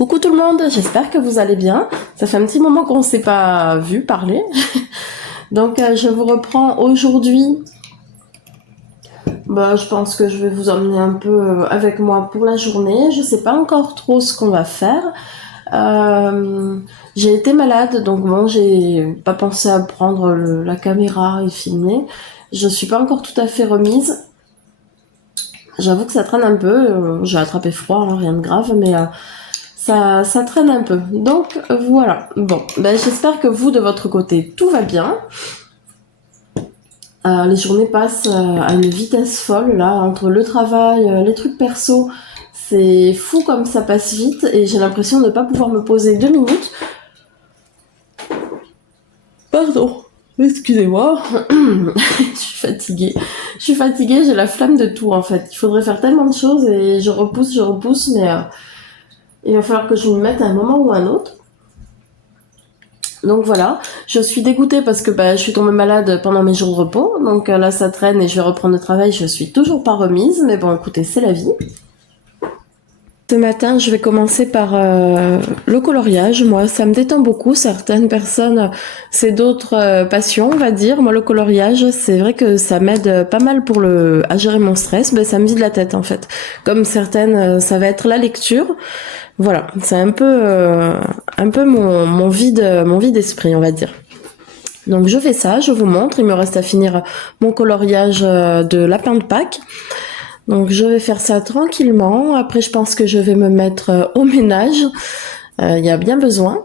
Coucou tout le monde, j'espère que vous allez bien. Ça fait un petit moment qu'on ne s'est pas vu parler. Donc je vous reprends aujourd'hui. Je pense que je vais vous emmener un peu avec moi pour la journée. Je sais pas encore trop ce qu'on va faire. J'ai été malade, donc bon, j'ai pas pensé à prendre la caméra et filmer. Je suis pas encore tout à fait remise. J'avoue que ça traîne un peu. J'ai attrapé froid, hein, rien de grave, mais ça traîne un peu. Donc voilà. Bon, j'espère que vous, de votre côté, tout va bien. Les journées passent à une vitesse folle, là, entre le travail, les trucs perso. C'est fou comme ça passe vite et j'ai l'impression de ne pas pouvoir me poser 2 minutes. Pardon, excusez-moi. Je suis fatiguée, j'ai la flemme de tout en fait. Il faudrait faire tellement de choses et je repousse, mais il va falloir que je me mette à un moment ou à un autre. Donc voilà, je suis dégoûtée parce que je suis tombée malade pendant mes jours de repos. Donc là ça traîne et je vais reprendre le travail, je suis toujours pas remise. Mais bon écoutez, c'est la vie. Ce matin, je vais commencer par le coloriage. Moi, ça me détend beaucoup. Certaines personnes, c'est d'autres passions, on va dire. Moi, le coloriage, c'est vrai que ça m'aide pas mal à gérer mon stress. Ça me vide la tête, en fait. Comme certaines, ça va être la lecture. Voilà, c'est un peu mon vide esprit, on va dire. Donc, je fais ça, je vous montre. Il me reste à finir mon coloriage de lapin de Pâques. Donc je vais faire ça tranquillement. Après je pense que je vais me mettre au ménage. Il y a bien besoin.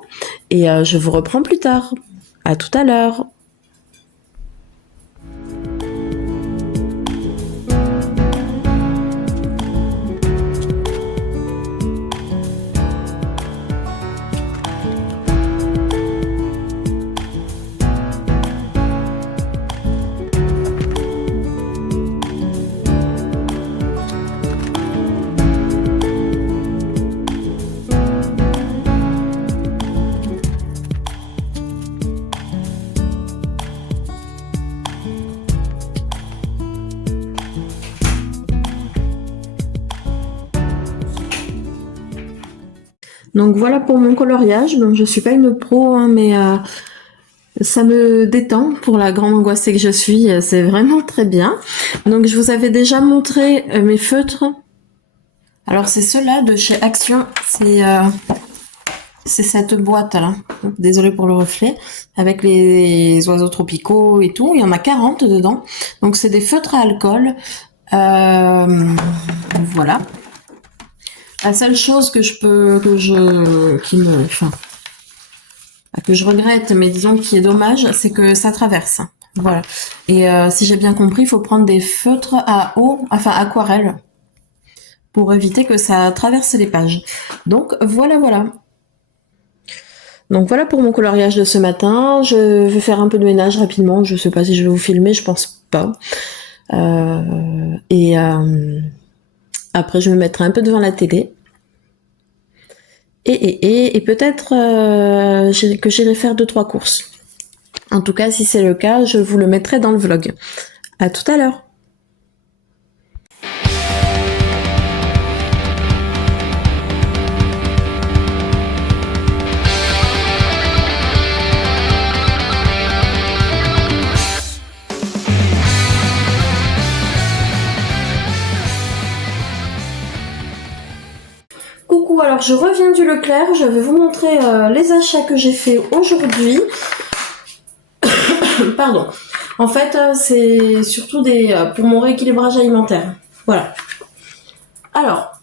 Et je vous reprends plus tard. À tout à l'heure. Donc voilà pour mon coloriage. Bon, je suis pas une pro, hein, mais ça me détend pour la grande angoissée que je suis. C'est vraiment très bien. Donc je vous avais déjà montré mes feutres. Alors c'est ceux-là de chez Action. C'est cette boîte là. Désolée pour le reflet. Avec les oiseaux tropicaux et tout. Il y en a 40 dedans. Donc c'est des feutres à alcool. Voilà. La seule chose que je regrette, mais disons qui est dommage, c'est que ça traverse. Voilà. Et si j'ai bien compris, il faut prendre des feutres à eau, enfin aquarelle, pour éviter que ça traverse les pages. Donc voilà. Donc voilà pour mon coloriage de ce matin. Je vais faire un peu de ménage rapidement. Je sais pas si je vais vous filmer, je pense pas. Après, je me mettrai un peu devant la télé. Et peut-être que j'irai faire 2-3 courses. En tout cas, si c'est le cas, je vous le mettrai dans le vlog. À tout à l'heure. Coucou, alors je reviens du Leclerc, je vais vous montrer les achats que j'ai fait aujourd'hui. Pardon. En fait, c'est surtout pour mon rééquilibrage alimentaire. Voilà. Alors,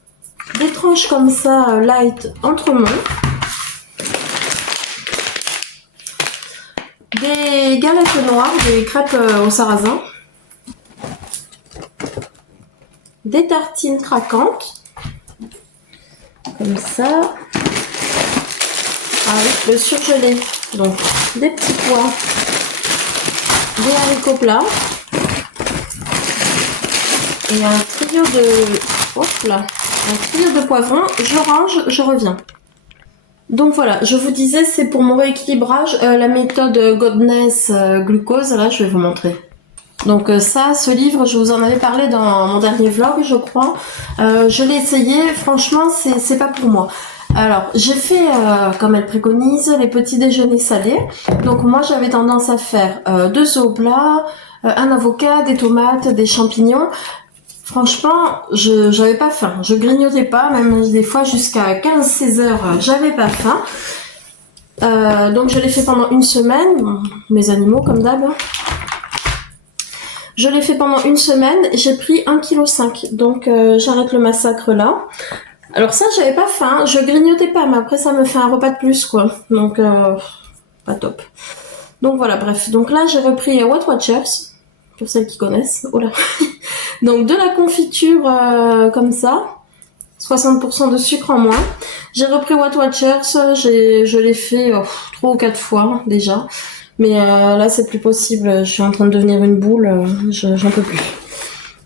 des tranches comme ça, light, entremets. Des galettes noires, des crêpes au sarrasin. Des tartines craquantes. Comme ça. Avec le surgelé. Donc, des petits pois. Des haricots plats. Et un trio de poivrons. Je range, je reviens. Donc voilà, je vous disais, c'est pour mon rééquilibrage, la méthode Godness glucose, là je vais vous montrer. Donc ce livre, je vous en avais parlé dans mon dernier vlog, je crois. Je l'ai essayé, franchement, c'est pas pour moi. Alors, j'ai fait, comme elle préconise, les petits déjeuners salés. Donc moi, j'avais tendance à faire 2 œufs au plat, un avocat, des tomates, des champignons. Franchement, j'avais pas faim. Je grignotais pas, même des fois jusqu'à 15-16 heures, j'avais pas faim. Donc je l'ai fait pendant une semaine. Bon, mes animaux, comme d'hab. Je l'ai fait pendant une semaine. J'ai pris 1,5 kg. Donc j'arrête le massacre là. Alors ça, j'avais pas faim, je grignotais pas, mais après ça me fait un repas de plus, quoi. Donc, pas top. Donc voilà, bref. Donc là, j'ai repris What Watchers, pour celles qui connaissent. Oh là. Donc de la confiture comme ça, 60% de sucre en moins. J'ai repris What Watchers, je l'ai fait 3 ou 4 fois déjà. Mais là, c'est plus possible, je suis en train de devenir une boule, j'en peux plus.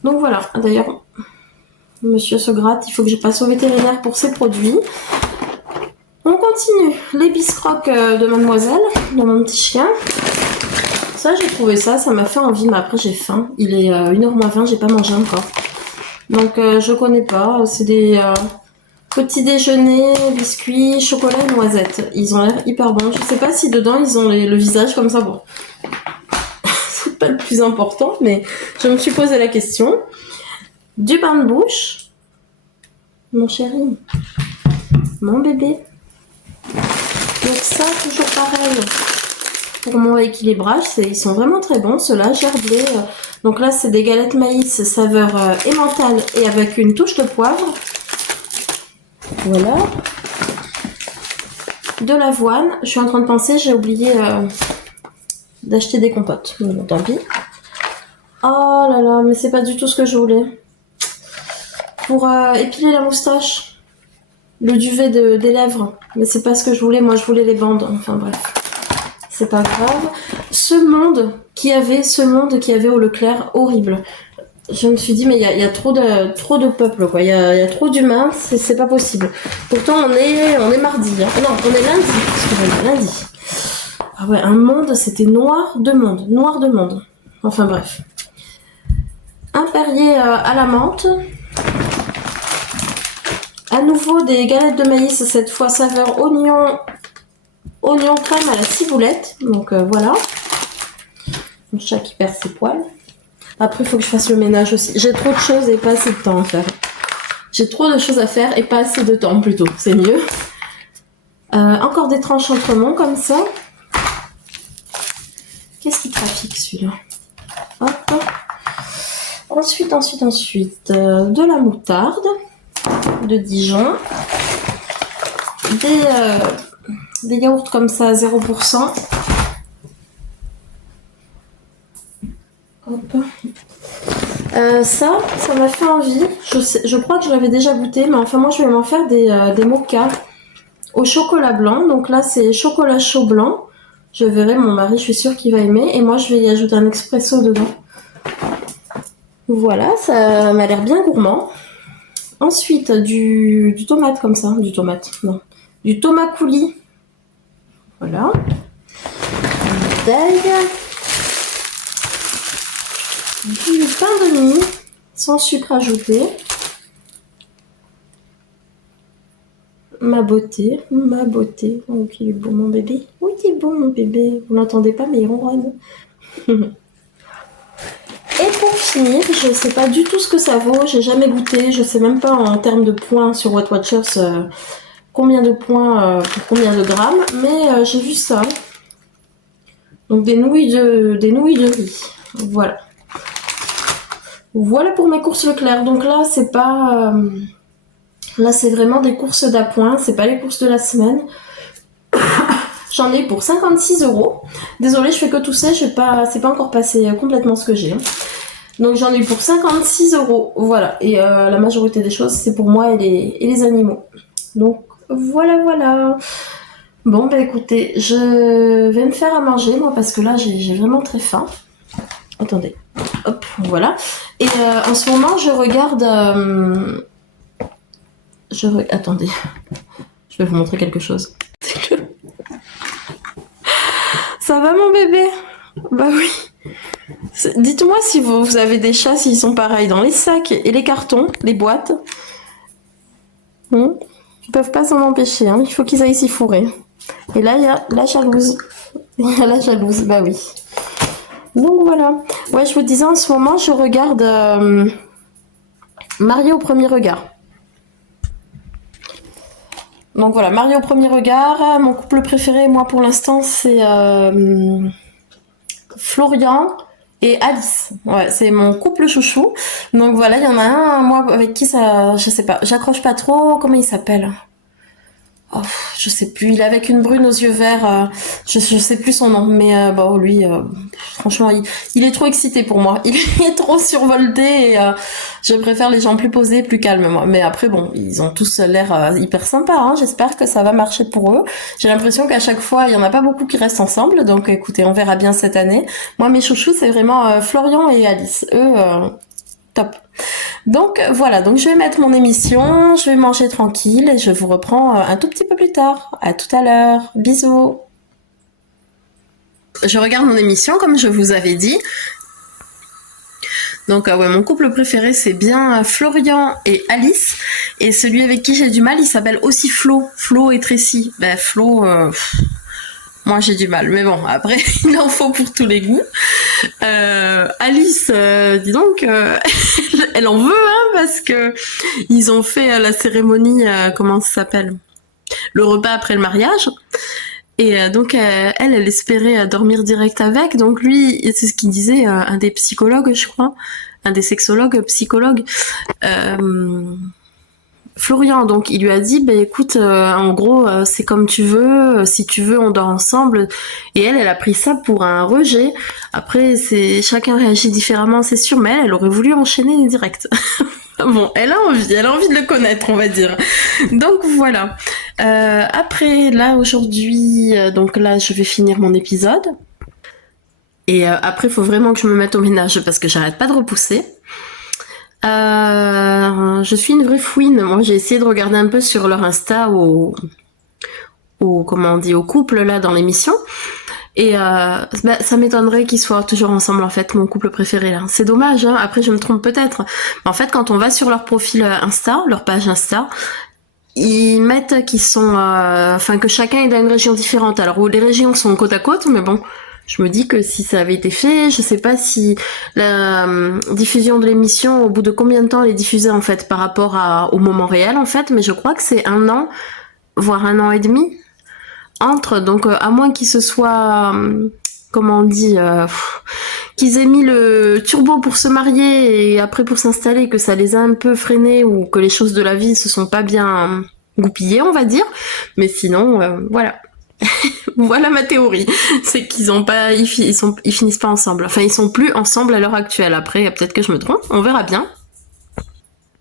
Donc voilà, d'ailleurs... Monsieur se gratte, il faut que je passe au vétérinaire pour ces produits. On continue. Les biscrocs de mademoiselle, de mon petit chien. Ça, j'ai trouvé ça m'a fait envie, mais après j'ai faim. Il est 1h moins 20, j'ai pas mangé encore. Donc je connais pas, c'est des petits déjeuners, biscuits, chocolat et noisettes. Ils ont l'air hyper bons. Je sais pas si dedans ils ont le visage comme ça, bon. C'est pas le plus important, mais je me suis posé la question. Du bain de bouche, mon chéri, mon bébé. Donc ça, toujours pareil, pour mon équilibrage, ils sont vraiment très bons, ceux-là, gerblé. Donc là, c'est des galettes maïs saveur emmental et avec une touche de poivre. Voilà. De l'avoine. Je suis en train de penser, j'ai oublié d'acheter des compotes. Bon, tant pis. Oh là là, mais c'est pas du tout ce que je voulais. Pour épiler la moustache, le duvet des lèvres, mais c'est pas ce que je voulais, moi je voulais les bandes, enfin bref, c'est pas grave. Ce monde qu'il y avait au Leclerc, horrible. Je me suis dit, mais il y a trop de peuple, quoi, il y a trop d'humains, c'est pas possible. Pourtant on est mardi, hein. Non, on est lundi, excusez-moi, lundi. Ah ouais, un monde, c'était noir de monde, enfin bref. Un Perrier à la menthe. À nouveau des galettes de maïs, cette fois saveur oignon crème à la ciboulette. Donc voilà. Mon chat qui perd ses poils. Après, il faut que je fasse le ménage aussi. J'ai trop de choses et pas assez de temps à faire. J'ai trop de choses à faire et pas assez de temps plutôt. C'est mieux. Encore des tranches entremont comme ça. Qu'est-ce qui trafique celui-là? Hop. Ensuite, de la moutarde. De Dijon, des yaourts comme ça 0%. Hop. Ça m'a fait envie. Je crois que je l'avais déjà goûté, mais enfin moi je vais m'en faire des mochas au chocolat blanc. Donc là c'est chocolat chaud blanc. Je verrai, mon mari, je suis sûre qu'il va aimer. Et moi je vais y ajouter un expresso dedans. Voilà, ça m'a l'air bien gourmand. Ensuite, du tomate comme ça. Du tomate coulis. Voilà. D'ail. Du pain de mie, sans sucre ajouté. Ma beauté. Oh, il est beau mon bébé. Oui, il est beau mon bébé. Vous l'entendez pas, mais il ronronne. Et pour finir, je sais pas du tout ce que ça vaut, j'ai jamais goûté, je sais même pas en termes de points sur What Watchers combien de points pour combien de grammes, mais j'ai vu ça. Donc des nouilles de riz. Voilà. Voilà pour mes courses Leclerc. Donc là, c'est pas là, c'est vraiment des courses d'appoint, c'est pas les courses de la semaine. J'en ai pour 56 €. Désolée, je fais que tousser, c'est pas encore passé complètement ce que j'ai. Donc j'en ai pour 56 €. Voilà. Et la majorité des choses, c'est pour moi et les animaux. Donc voilà. Bon, bah écoutez, je vais me faire à manger, moi, parce que là, j'ai vraiment très faim. Attendez. Hop, voilà. Et en ce moment, je regarde... Attendez. Je vais vous montrer quelque chose. Ça va mon bébé? Bah oui. Dites-moi si vous avez des chats, s'ils sont pareils dans les sacs et les cartons, les boîtes. Ils peuvent pas s'en empêcher, hein. Il faut qu'ils aillent s'y fourrer. Et là, il y a la jalouse. Il y a la jalouse, bah oui. Donc voilà. Ouais, je vous disais, en ce moment, je regarde Marié au premier regard. Donc voilà, Marié au premier regard. Mon couple préféré, moi, pour l'instant, c'est Florian et Alice. Ouais, c'est mon couple chouchou. Donc voilà, il y en a un, moi, avec qui ça, je sais pas, j'accroche pas trop. Comment il s'appelle? Oh, je sais plus, il est avec une brune aux yeux verts, je sais plus son nom, mais bon, lui, franchement, il est trop excité pour moi. Il est trop survolté et je préfère les gens plus posés, plus calmes, moi. Mais après, bon, ils ont tous l'air hyper sympas, hein. J'espère que ça va marcher pour eux. J'ai l'impression qu'à chaque fois, il y en a pas beaucoup qui restent ensemble, donc écoutez, on verra bien cette année. Moi, mes chouchous, c'est vraiment Florian et Alice. Eux, top. Donc voilà, donc je vais mettre mon émission, je vais manger tranquille et je vous reprends un tout petit peu plus tard. À tout à l'heure. Bisous. Je regarde mon émission comme je vous avais dit. Donc ouais, mon couple préféré c'est bien Florian et Alice. Et celui avec qui j'ai du mal, il s'appelle aussi Flo. Flo et Tracy. Ben Flo, moi j'ai du mal. Mais bon, après, il en faut pour tous les goûts. Alice, dis donc, elle en veut, hein, parce que ils ont fait la cérémonie, comment ça s'appelle? Le repas après le mariage. Et donc elle espérait dormir direct avec. Donc lui, c'est ce qu'il disait, un des psychologues, je crois, un des sexologues, psychologues. Florian, donc il lui a dit, bah écoute, en gros, c'est comme tu veux, si tu veux, on dort ensemble. Et elle a pris ça pour un rejet. Après, c'est chacun réagit différemment, c'est sûr, mais elle aurait voulu enchaîner direct. Bon, elle a envie de le connaître, on va dire. Donc voilà. Après, là aujourd'hui, donc là, je vais finir mon épisode. Et après, il faut vraiment que je me mette au ménage parce que j'arrête pas de repousser. Je suis une vraie fouine. Moi, j'ai essayé de regarder un peu sur leur Insta comment on dit, au couple là dans l'émission. Et bah, ça m'étonnerait qu'ils soient toujours ensemble en fait, mon couple préféré là. C'est dommage, hein. Après je me trompe peut-être. Mais en fait, quand on va sur leur profil Insta, leur page Insta, ils mettent qu'ils sont, enfin que chacun est dans une région différente. Alors où les régions sont côte à côte, mais bon. Je me dis que si ça avait été fait, je sais pas si la diffusion de l'émission, au bout de combien de temps elle est diffusée en fait par rapport au moment réel en fait, mais je crois que c'est 1 an, voire 1 an et demi entre, donc à moins qu'ils se soient, comment on dit, qu'ils aient mis le turbo pour se marier et après pour s'installer, que ça les a un peu freinés ou que les choses de la vie se sont pas bien goupillées, on va dire, mais sinon, voilà. Voilà ma théorie, c'est qu'ils ont pas, ils finissent pas ensemble. Enfin, ils sont plus ensemble à l'heure actuelle. Après, peut-être que je me trompe, on verra bien.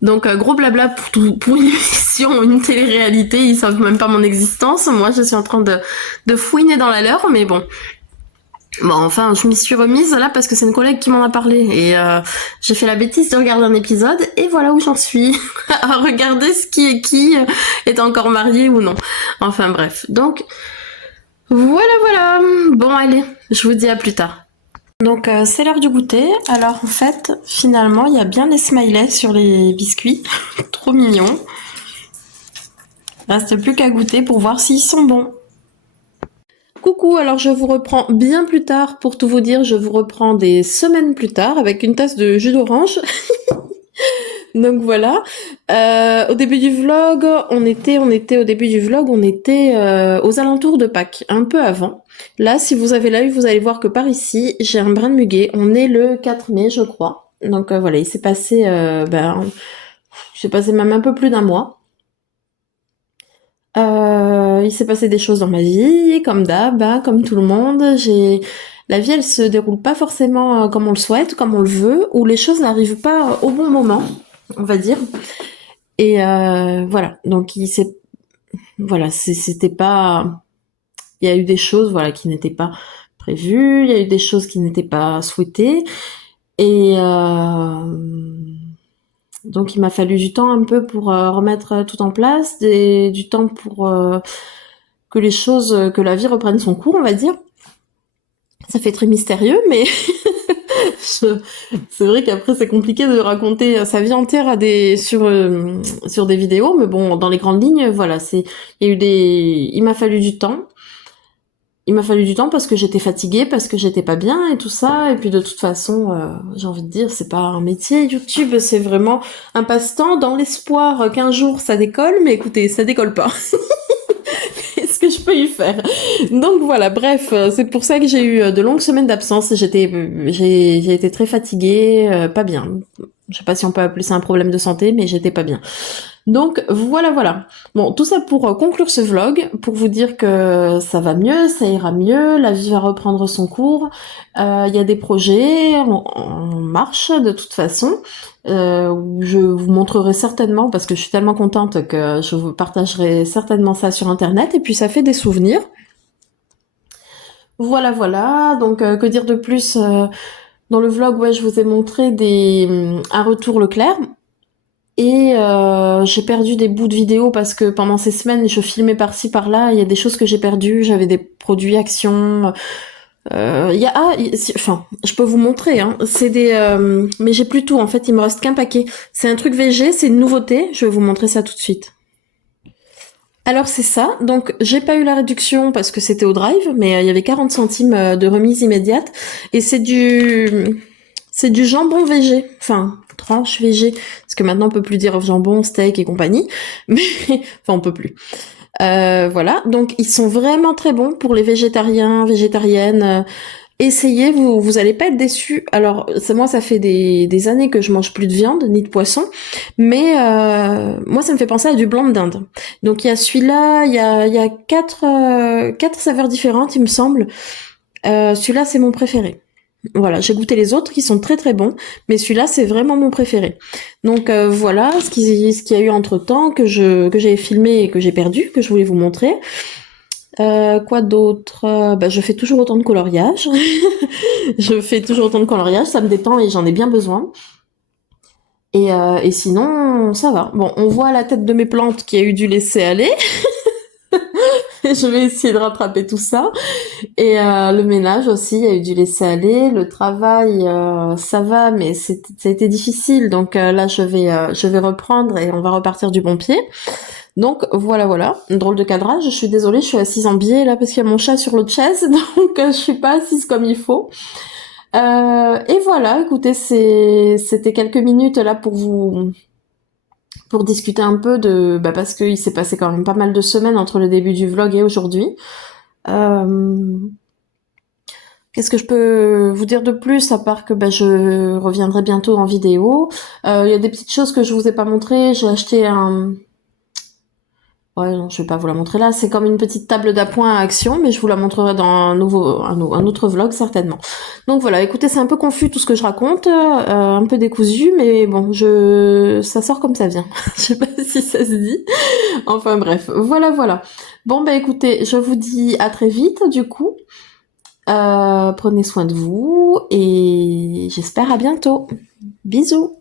Donc gros blabla pour une émission, une télé-réalité, ils savent même pas mon existence. Moi, je suis en train de fouiner dans la leur, mais bon. Bon, enfin, je m'y suis remise là parce que c'est une collègue qui m'en a parlé et j'ai fait la bêtise de regarder un épisode et voilà où j'en suis à regarder ce qui est encore marié ou non. Enfin bref, donc voilà. Bon allez, je vous dis à plus tard. Donc c'est l'heure du goûter. Alors en fait, finalement, il y a bien des smileys sur les biscuits. Trop mignon. Reste plus qu'à goûter pour voir s'ils sont bons. Coucou, alors je vous reprends bien plus tard. Pour tout vous dire, je vous reprends des semaines plus tard avec une tasse de jus d'orange. Donc voilà. Au début du vlog, on était aux alentours de Pâques, un peu avant. Là, si vous avez l'œil, vous allez voir que par ici, j'ai un brin de muguet. On est le 4 mai, je crois. Donc voilà, il s'est passé même un peu plus d'1 mois. Il s'est passé des choses dans ma vie, comme d'hab, hein, comme tout le monde. La vie, elle se déroule pas forcément comme on le souhaite, comme on le veut, ou les choses n'arrivent pas au bon moment, on va dire. Et voilà, donc c'était pas, il y a eu des choses, voilà, qui n'étaient pas prévues, il y a eu des choses qui n'étaient pas souhaitées, et donc il m'a fallu du temps un peu pour remettre tout en place, du temps pour que la vie reprenne son cours, on va dire. Ça fait très mystérieux, mais C'est vrai qu'après c'est compliqué de raconter sa vie entière sur des vidéos, mais bon, dans les grandes lignes, voilà, il m'a fallu du temps. Il m'a fallu du temps parce que j'étais fatiguée, parce que j'étais pas bien et tout ça. Et puis de toute façon, j'ai envie de dire, c'est pas un métier YouTube, c'est vraiment un passe-temps dans l'espoir qu'un jour ça décolle. Mais écoutez, ça décolle pas. Qu'est-ce que je peux y faire? Donc voilà, bref, c'est pour ça que j'ai eu de longues semaines d'absence. J'ai été très fatiguée, pas bien. Je sais pas si on peut appeler ça un problème de santé, mais j'étais pas bien. Donc voilà, voilà. Bon, tout ça pour conclure ce vlog, pour vous dire que ça va mieux, ça ira mieux, la vie va reprendre son cours. Il y a des projets en marche de toute façon. Je vous montrerai certainement, parce que je suis tellement contente que je vous partagerai certainement ça sur internet, et puis ça fait des souvenirs. Voilà, voilà. Donc que dire de plus dans le vlog, ouais, je vous ai montré un retour Leclerc. Et j'ai perdu des bouts de vidéo parce que pendant ces semaines, je filmais par-ci par-là. Il y a des choses que j'ai perdues. J'avais des produits actions. Enfin, je peux vous montrer. Hein. Mais j'ai plus tout. En fait, il me reste qu'un paquet. C'est un truc VG. C'est une nouveauté. Je vais vous montrer ça tout de suite. Alors c'est ça. Donc j'ai pas eu la réduction parce que c'était au Drive, mais il y avait 40 centimes de remise immédiate. Et c'est du jambon VG, enfin tranche VG, parce que maintenant on peut plus dire jambon, steak et compagnie, mais enfin on peut plus. Voilà, donc ils sont vraiment très bons pour les végétariens, végétariennes. Essayez, vous allez pas être déçus. Alors moi ça fait des années que je mange plus de viande ni de poisson, mais moi ça me fait penser à du blanc d'Inde. Donc il y a celui-là, il y a quatre saveurs différentes il me semble. Celui-là c'est mon préféré. Voilà, j'ai goûté les autres qui sont très très bons, mais celui-là c'est vraiment mon préféré. Donc voilà ce qu'il y a eu entre temps que j'avais filmé et que j'ai perdu, que je voulais vous montrer. Quoi d'autre? Je fais toujours autant de coloriage. Je fais toujours autant de coloriage, ça me détend et j'en ai bien besoin. Et sinon, ça va. Bon, on voit à la tête de mes plantes qu'il y a eu du laisser aller. Je vais essayer de rattraper tout ça. Et le ménage aussi, il y a eu du laisser aller. Le travail, ça va, mais ça a été difficile. Donc là, je vais reprendre et on va repartir du bon pied. Donc voilà, voilà. Drôle de cadrage. Je suis désolée, je suis assise en biais là parce qu'il y a mon chat sur l'autre chaise, donc je suis pas assise comme il faut. Et voilà, écoutez, c'était quelques minutes là pour discuter un peu parce qu'il s'est passé quand même pas mal de semaines entre le début du vlog et aujourd'hui. Qu'est-ce que je peux vous dire de plus à part que je reviendrai bientôt en vidéo. Il y a des petites choses que je vous ai pas montrées. J'ai acheté ouais, non, je vais pas vous la montrer là. C'est comme une petite table d'appoint à action, mais je vous la montrerai dans un autre vlog certainement. Donc voilà, écoutez, c'est un peu confus tout ce que je raconte, un peu décousu, mais bon, ça sort comme ça vient. Je sais pas si ça se dit. Enfin bref, voilà, voilà. Bon écoutez, je vous dis à très vite du coup. Prenez soin de vous et j'espère à bientôt. Bisous.